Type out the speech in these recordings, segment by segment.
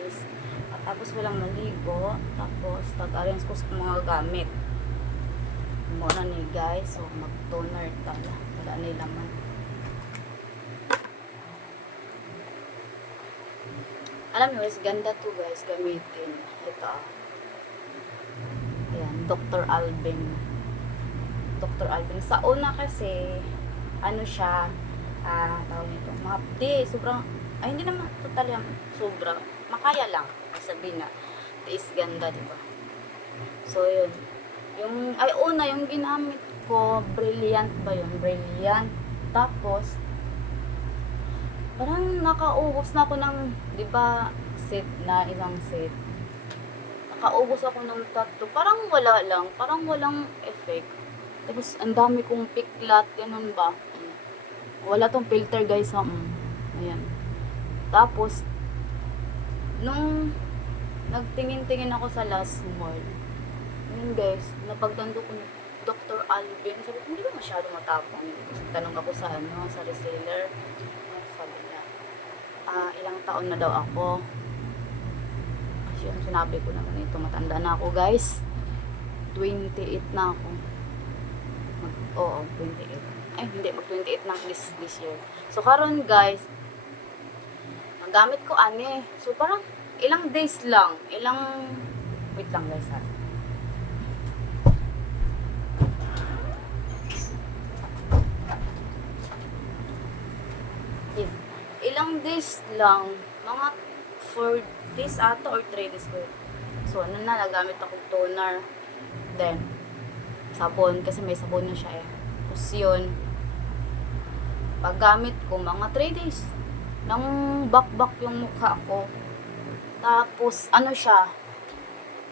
guys. At tapos walang maligo. Tapos tag-arrange ko sa mga gamit. Muna ni guys. So mag-toner tala. Wala nila man. Alam nyo guys, ganda to guys gamitin. Ito. Ayan, Dr. Alban. Dr. Alban. Sa una kasi, ano siya, tawag nito, mapdi. Sobrang, ay hindi naman totally sobra. Makaya lang. Sabihin na, tiis ganda, diba? So, yun. Yung, ay una, yung ginamit ko, Brilliant ba yun? Brilliant. Tapos, parang nakaubos na ako ng, di ba, set na, isang set. Nakaubos ako ng tatlo. Parang wala lang. Parang walang effect. Tapos, ang dami kong piklat. Ganun ba? Wala tong filter, guys. Ayan. Tapos, nung nagtingin-tingin ako sa last mall, yun guys, napagdando ko ni Dr. Alban. Sabi ko, hindi ba masyado matapang? Tanong ako sa, sa reseller. Sabi niya, ilang taon na daw ako. Kasi yung sinabi ko naman ito, matanda na ako guys. 28 na ako. Oo, 28. Ay, hindi, mag-28 na this year. So, karon guys, nagamit ko So, parang ilang days lang. Wait lang guys ha. Ilang days lang, mga 4 days ata or 3 days ko. So, ano na, nagamit akong toner. Then, sabon, kasi may sabon na siya eh. Tapos yun, paggamit ko, mga 3 days, nang bakbak yung mukha ko. Tapos, ano siya,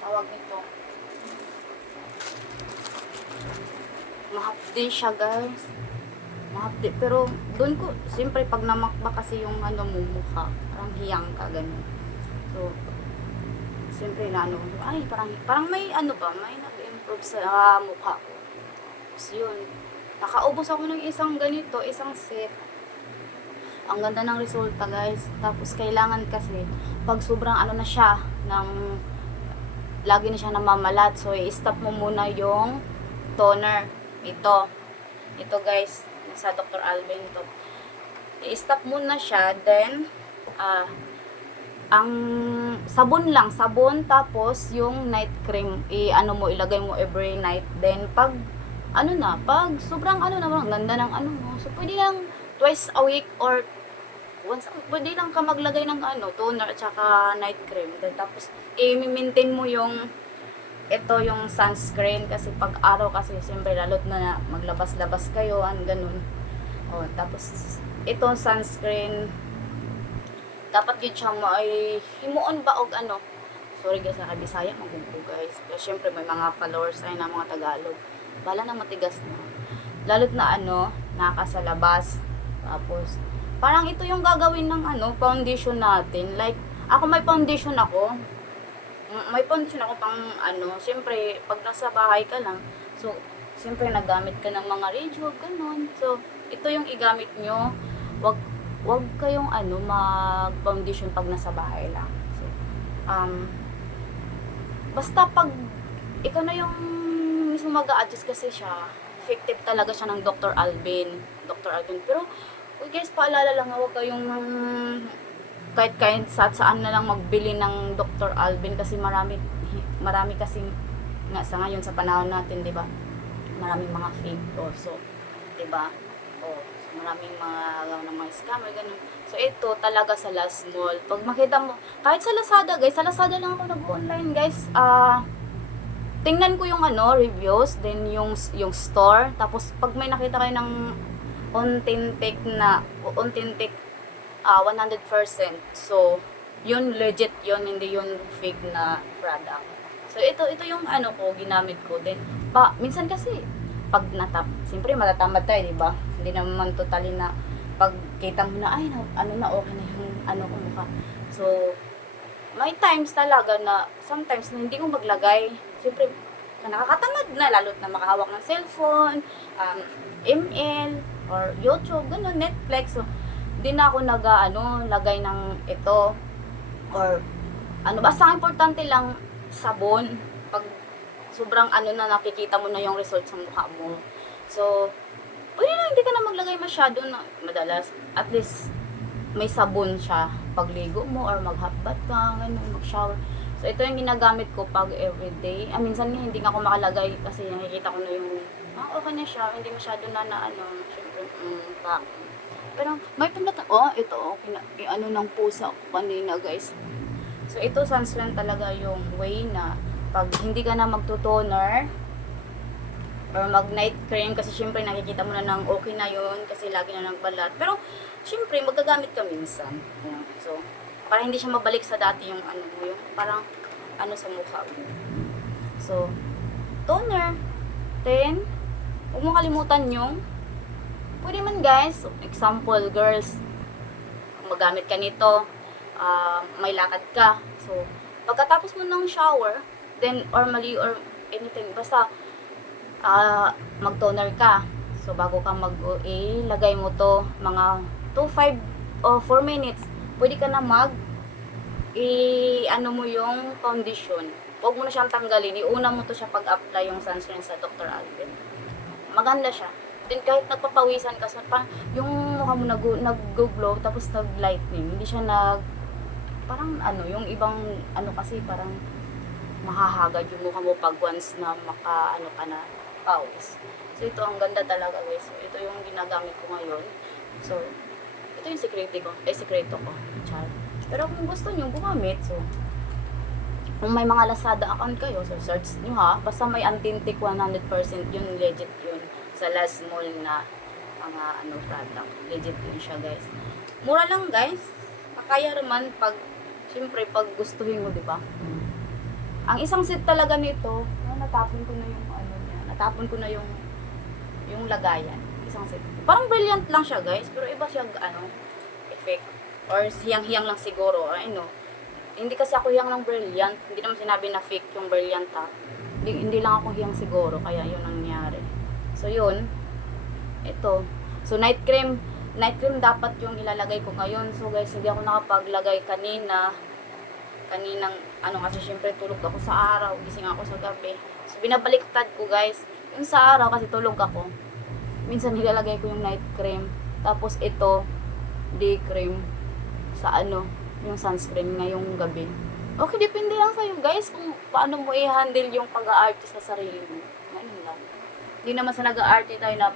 tawag nito, mahapdi siya guys. Mahapdi. Pero, doon ko, siyempre, pag namakba kasi yung mukha, parang hiyang ka, ganun. So, siyempre, ay, parang may, may nag-improve sa mukha ko. So, yun. Nakaubos ako ng isang ganito, isang set. Ang ganda ng resulta, guys. Tapos, kailangan kasi, pag sobrang na siya, lagi na siya namamalat. So, i-stop mo muna yung toner. Ito guys, sa Dr. Alban ito. I-stop muna siya, then, ang sabon lang, tapos yung night cream, ilagay mo every night. Then, pag sobrang ganda ng so, pwede lang twice a week or once, pwede lang ka maglagay ng toner at saka night cream. Then, tapos, i-maintain mo yung sunscreen kasi pag araw kasi siyempre lalot na maglabas-labas kayo, ganun. Tapos, itong sunscreen, dapat yun siya himuon ba og sorry guys, sa Bisaya magugo guys. Pero syempre may mga followers ay na mga Tagalog. Bala na matigas na. Lalot na naka sa labas. Tapos parang ito yung gagawin ng foundation natin. Like ako may foundation ako. Pang syempre pag nasa bahay ka lang. So syempre nagamit ka ng mga radio ganun. So ito yung igamit nyo. Wag kayong mag-foundation pag nasa bahay lang. So, basta pag ikaw na yung mismo mag-a-adjust kasi siya, effective talaga siya ng Dr. Alban. Pero, guys, paalala lang, huwag kayong kahit saan na lang magbili ng Dr. Alban kasi marami kasi nga sa ngayon sa panahon natin, 'di ba? Maraming mga fake also, 'di ba? Maraming mga scammer, ganun. So, ito talaga sa last mall. Pag makita mo, kahit sa Lazada, guys, sa Lazada lang ako nag-online, guys. Tingnan ko yung reviews, then yung store. Tapos, pag may nakita kayo ng authentic 100%. So, yun legit yun, hindi yun fake na product. So, ito yung ginamit ko. Then, minsan kasi, pag siyempre matatamad tayo, di ba? Hindi naman totally na pagkita mo na, ay, okay na yung ko mukha. So, may times talaga na, sometimes na hindi ko maglagay. Siyempre, nakakatamad na, lalo na makahawak ng cellphone, ML, or YouTube, gano'n, Netflix. So, di na ako lagay ng ito, or Ano, basta ang importante lang, sabon. Pag sobrang ano na, nakikita mo na yung result sa mukha mo. So, pwede na, hindi ka na maglagay masyado na madalas. At least, may sabon siya pagligo mo or mag-hot bath ka, ganun, mag-shower. So, ito yung ginagamit ko pag everyday. Minsan nga, hindi nga ako makalagay kasi nakikita ko na yung, okay na siya, hindi masyado na ano, syempre, pa. Pero, may pamlatan, ito, ano ng pusa ko kanina, guys. So, ito, sunscreen talaga yung way na pag hindi ka na magtutoner, or mag night cream kasi syempre nakikita mo na ng okay na yun kasi lagi na nagbalat, pero syempre magagamit ka minsan. Ayan. So para hindi siya mabalik sa dati yung ano mo, yung parang ano sa mukha mo. So toner, then huwag mo kalimutan yung pwede man guys, example girls, magamit ka nito, may lakad ka, so pagkatapos mo ng shower, then normally or anything, basta mag-toner ka. So, bago ka lagay mo to, mga 2, 5, o 4 minutes, pwede ka na ano mo yung foundation. Huwag mo na siyang tanggalin. Iuna mo to siya pag-apply yung sunscreen sa Dr. Alvin. Maganda siya. Then, kahit nagpapawisan ka, yung mukha mo nag-glow, tapos nag-lightning. Hindi siya parang ano, yung ibang, ano kasi, parang mahahagad yung mukha mo pag once na ano ka na, pawis. So, ito ang ganda talaga guys. So, ito yung ginagamit ko ngayon. So, ito yung sekreto ko. Char. Pero kung gusto nyo gumamit, so, kung may mga Lazada account kayo, so search nyo ha. Basta may Antintic 100% yun, legit yun. Sa last mall na mga product. Legit yun siya guys. Mura lang guys. Makaya naman siyempre pag gustuhin mo, diba? Ang isang set talaga nito, natapon ko na yung natapon ko na yung lagayan. Isang set. Parang brilliant lang siya, guys. Pero iba siya, effect. Or hiyang-hiyang lang siguro. Hindi kasi ako hiyang ng brilliant. Hindi naman sinabi na fake yung brilliant, ha. Hindi lang ako hiyang siguro. Kaya yun ang nangyari. So, yun. Ito. So, night cream. Night cream dapat yung ilalagay ko ngayon. So, guys, hindi ako nakapaglagay kaninang, kasi syempre tulog ako sa araw. Gising ako sa gabi. So, binabaliktad ko guys. Yung sa araw kasi tulog ako. Minsan nilalagay ko yung night cream. Tapos ito, day cream. Sa yung sunscreen ngayong gabi. Okay, depende lang sa'yo guys kung paano mo i-handle yung pag-aarte sa sarili mo. Ganun lang. Hindi naman sa nag-aarte tayo na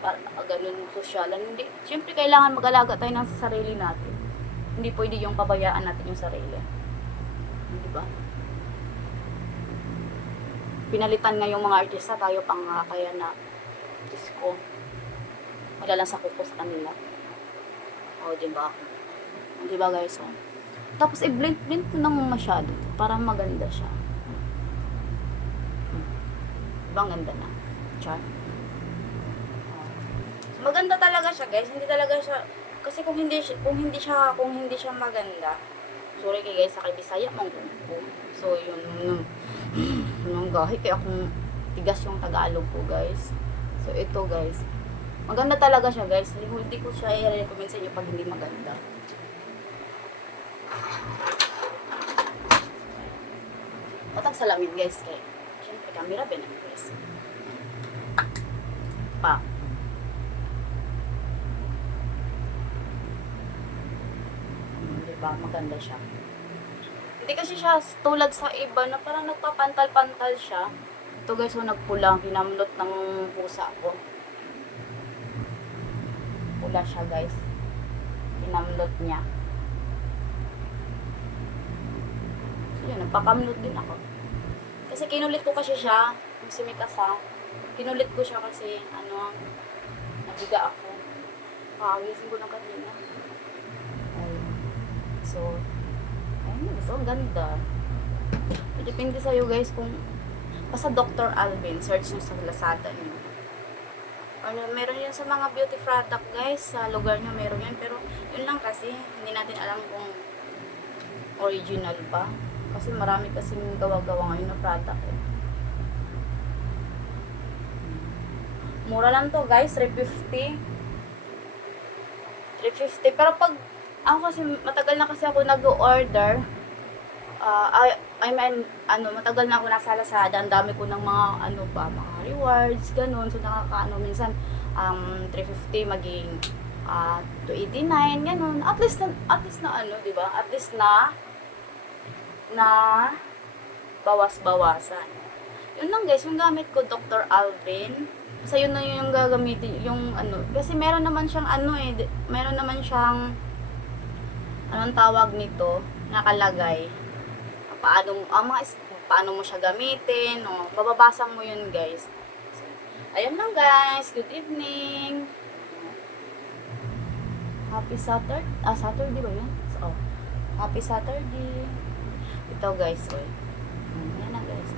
ganun sosyalan. Hindi. Siyempre kailangan mag-alaga tayo ng sa sarili natin. Hindi pwede yung pabayaan natin yung sarili. Diba? Pinalitan nga yung mga artista, tayo pang kaya na Diyos ko, wala lang sa kuko sa kanila. Diba? Diba guys? Tapos i-blend ko nang masyado para maganda siya. Diba ang ganda na? Char. Maganda talaga siya guys, hindi talaga siya, kasi kung hindi siya maganda, sorry kay guys, sa kay Bisaya manggugo. So yun, nung gahi kaya akong tigas yung Tagalog ko guys. So ito guys, maganda talaga siya guys. Hindi ko siya i-recommend sa inyo pag hindi maganda. Patag salamin guys kay syempre camera ba naman guys. Diba maganda siya. Hindi kasi siya tulad sa iba na parang nagpapantal-pantal siya. Ito guys, nagpula. Hinamlot ng pusa ko. Pula siya guys. Hinamlot niya. So yun, nagpakamlot din ako. Kasi kinulit ko kasi siya. Yung simikasa. Kinulit ko siya kasi nabiga ako. Gising ko na kanina. So, so ang ganda. Depende sa'yo guys kung basta Dr. Alvin, search nyo sa Lazada nyo. Or meron yun sa mga beauty product guys, sa lugar nyo meron yun. Pero yun lang kasi, hindi natin alam kung original ba. Kasi marami kasing gawa-gawa ngayon na product Mura lang to guys, 350. Pero pag ako kasi, matagal na kasi ako nag-order. I mean, matagal na ako nasa Lazada, ang dami ko ng mga, mga rewards, ganun. So, minsan, 350 maging, 289, ganun. At least na, di ba? At least na bawas-bawasan. Yun lang guys, yung gamit ko, Dr. Alvin. Basta yun na yung gagamitin, kasi meron naman siyang, meron naman siyang, anong tawag nito, nakalagay. Paano mo siya gamitin, no? Bababasa mo yun guys. So, ayun lang guys, good evening. Happy Saturday, Saturday ba yun? So, happy Saturday. Ito guys, yan na guys,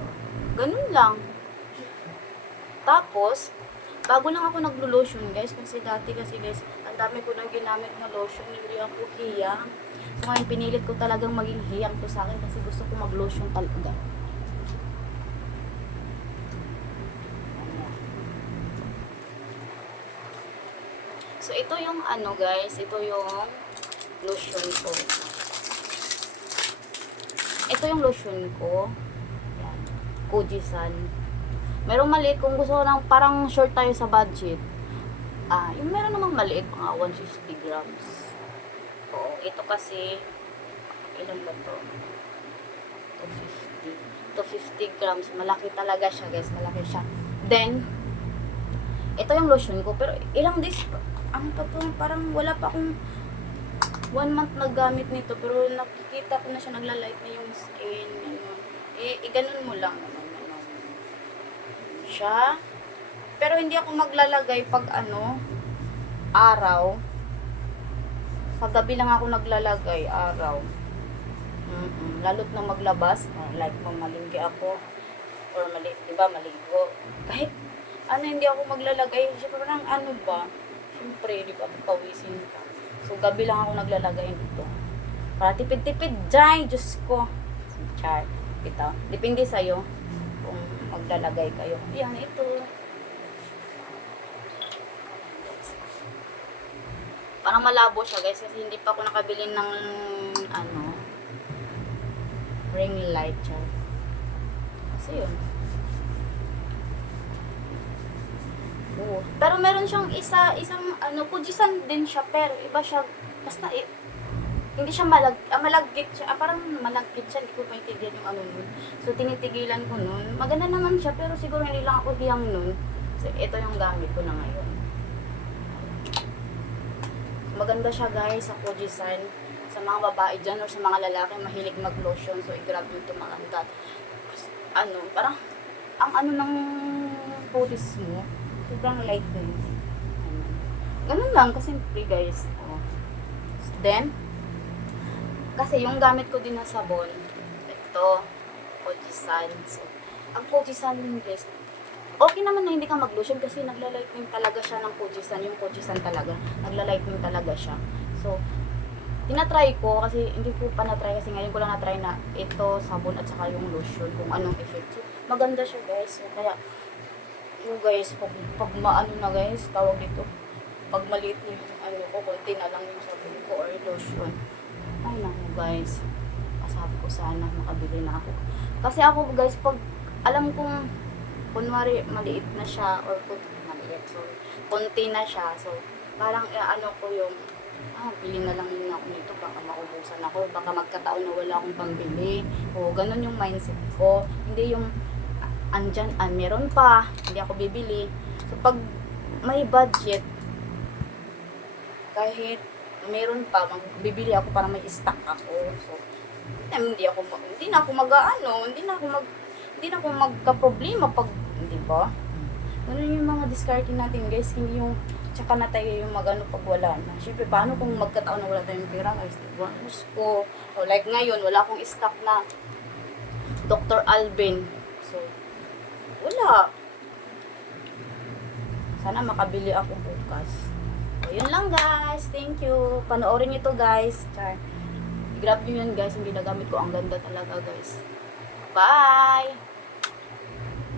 ganun lang. Tapos, bago lang ako naglo-lotion guys, kasi dati guys, ang dami ko nang ginamit na lotion, hindi ako hiyang. So ngayon, pinilit ko talagang maging hiyang to sa akin kasi gusto ko mag-lotion talaga. So ito yung guys, ito yung lotion ko. Ito yung lotion ko. Yan. Kojisan. Merong maliit kung gusto ko ng parang short tayo sa budget. Yung meron namang maliit, mga 150 grams. Oo, ito kasi, ilan ba to? 250 grams. Malaki talaga siya guys, malaki siya. Then, ito yung lotion ko. Pero ilang days, parang wala pa akong 1 month naggamit nito. Pero nakikita ko na siya, naglalight na yung skin. Ganun mo lang naman. Siya. Pero hindi ako maglalagay pag araw. Sa gabi lang ako naglalagay, araw. Lalo't na maglabas, like mamalinggi ako, or diba, maligo. Kahit, hindi ako maglalagay. Siyempre, parang ba? Siyempre, diba, pawisin ka. So, gabi lang ako naglalagay dito. Para tipid-tipid dyan, Diyos ko. Char. Ito. Depende sa'yo kung maglalagay kayo. Yan, ito. Parang malabo siya guys kasi hindi pa ako nakabili ng ring light siya. Kasi yun. Pero meron siyang isang Kojisan din siya pero iba siya basta hindi siya malagkit siya. Parang malagkit siya, hindi ko maintindihan yung nun. So tinitigilan ko nun. Maganda naman siya pero siguro hindi lang ako hiyang nun. So ito yung gamit ko na ngayon. Maganda siya guys sa Kojisan. Sa mga babae dyan or sa mga lalaki mahilig mag-lotion. So i-grab nyo ito maganda. Parang ang ng bodies mo sobrang light na yun. Ganun lang kasimple guys. Then kasi yung gamit ko din na sabon ito Kojisan. So ang Kojisan din guys, okay naman na hindi ka mag-lotion kasi nagla-lightning talaga siya ng Kojisan. Yung Kojisan talaga, nagla-lightning talaga siya. So, tinatry ko kasi hindi ko pa na-try kasi ngayon ko lang na-try na ito, sabon at saka yung lotion, kung anong effect. So, maganda siya guys. So, kaya, guys, pag na guys, tawag dito, pag maliit na yung ko, konti na lang yung sabon ko or lotion. Ay naku guys, kasabi ko sana makabili na ako. Kasi ako guys, pag alam kong kunwari maliit na siya or konti na siya, so parang ko yung bili na lang yun ako nito, baka maubusan ako, baka magkataon na wala akong pambili. Ganun yung mindset ko. Hindi yung andyan, meron pa, hindi ako bibili. So pag may budget, kahit meron pa, bibili ako para may stock ako. So hindi na ako magka-problema pag, di ba? Ganun yung mga discarding natin guys, hindi yung tsaka na tayo yung pag wala na. Siyempre, paano kung magkataon na wala tayong pera guys, di ba? Gusto ko, like ngayon, wala akong stock na Dr. Alvin. So, wala. Sana makabili ako bukas. So, yun lang guys. Thank you. Panoorin nyo to guys. Char. I-grab nyo yun guys. Yung ginagamit ko. Ang ganda talaga guys. Bye!